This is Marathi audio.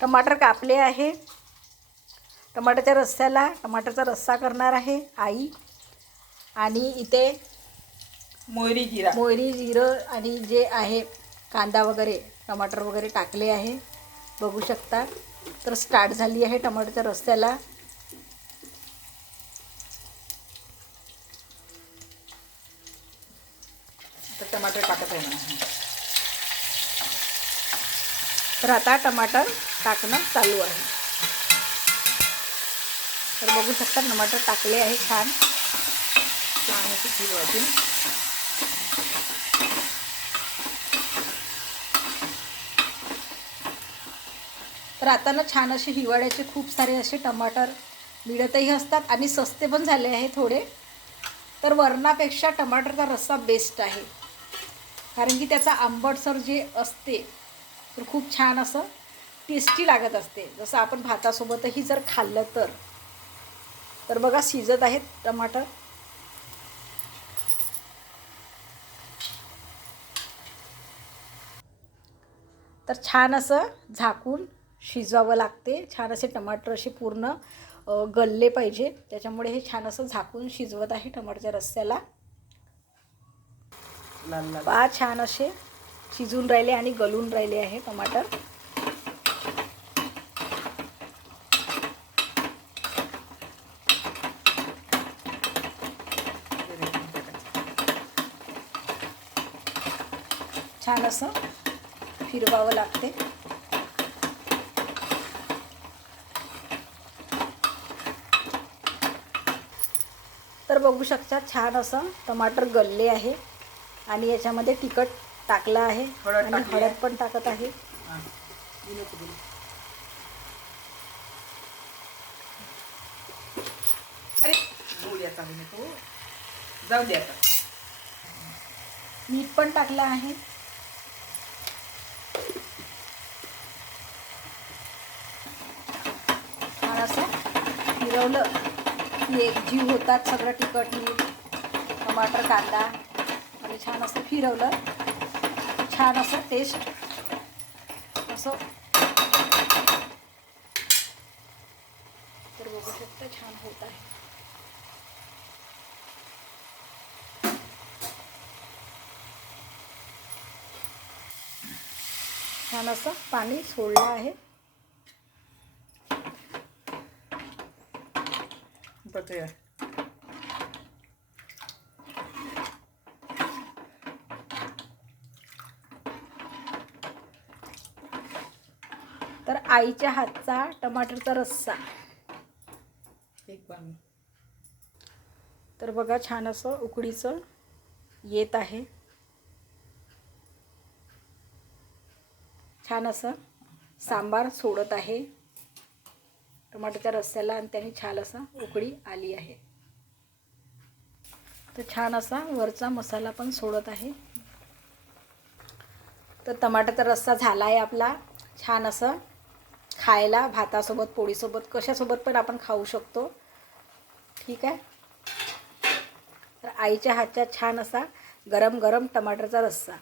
टमाटर कापले आहे. टमाटरच्या रस्स्याला टमाटरचा रस्सा करणार आहे आई. आणि इथे मोहरी जिरं आणि जे आहे कांदा वगैरे टमाटर वगैरे टाकले आहे, बघू शकता. तर स्टार्ट झाली आहे टमाटरच्या रस्स्याला. तर टमाटर टाकत आहे ना. तर आता टमाटर टाकणं चालू आहे. तर बघू शकता टमाटर टाकले आहे छान. छान अशी फिरवायची. तर आता ना छान असे हिवाळ्याचे खूप सारे असे टमाटर मिळतही असतात आणि सस्ते पण झाले आहे थोडे. तर वरणापेक्षा टमाटरचा रस्सा बेस्ट आहे, कारण की त्याचा आंबटसर जे असते तर खूप छान असं टेस्टी लागत असते. जसं आपण भातासोबतही जर खाल्लं तर बघा शिजत आहेत टमाटर. तर छान असं झाकून शिजवावं लागते. छान असे टमाटर असे पूर्ण गलले पाहिजे, त्याच्यामुळे हे छान असं झाकून शिजवत आहे टमाटरच्या रस्स्याला. पहा छान असे शिजून राहिले आणि गलून राहिले आहे टमाटर. छान असं फिरवावं लागते. तर बघू शकता छान असं टमाटर गलले आहे आणि याच्यामध्ये तिखट टाकलं आहे आणि हळद पण टाकत आहे. अरे जाऊ दे आता. मीठ पण टाकलं आहे. छान असं फिरवलं की एकजीव होतात सगळं तिखट मीठ टमाटर कांदा आणि छान असं फिरवलं छान असं टेस्ट असं. तर बघू शकता छान होत आहे. छान असं पाणी सोडलं आहे. तर आईच्या हातचा टमाटरचा रस्सा. तर बघा छान असं उकडीचं येत आहे. छान असं सांबार सोडत आहे टमाटरच्या रस्स्याला आणि त्याने छान असा उकळी आली आहे. तर छान असा वरचा मसाला पण सोडत आहे. तर टमाटरचा रस्सा झाला आहे आपला. छान असं खायला भातासोबत पोळीसोबत कशासोबत पण आपण खाऊ शकतो. ठीक आहे. तर आईच्या हातचा छान असा गरम गरम टमाटरचा रस्सा.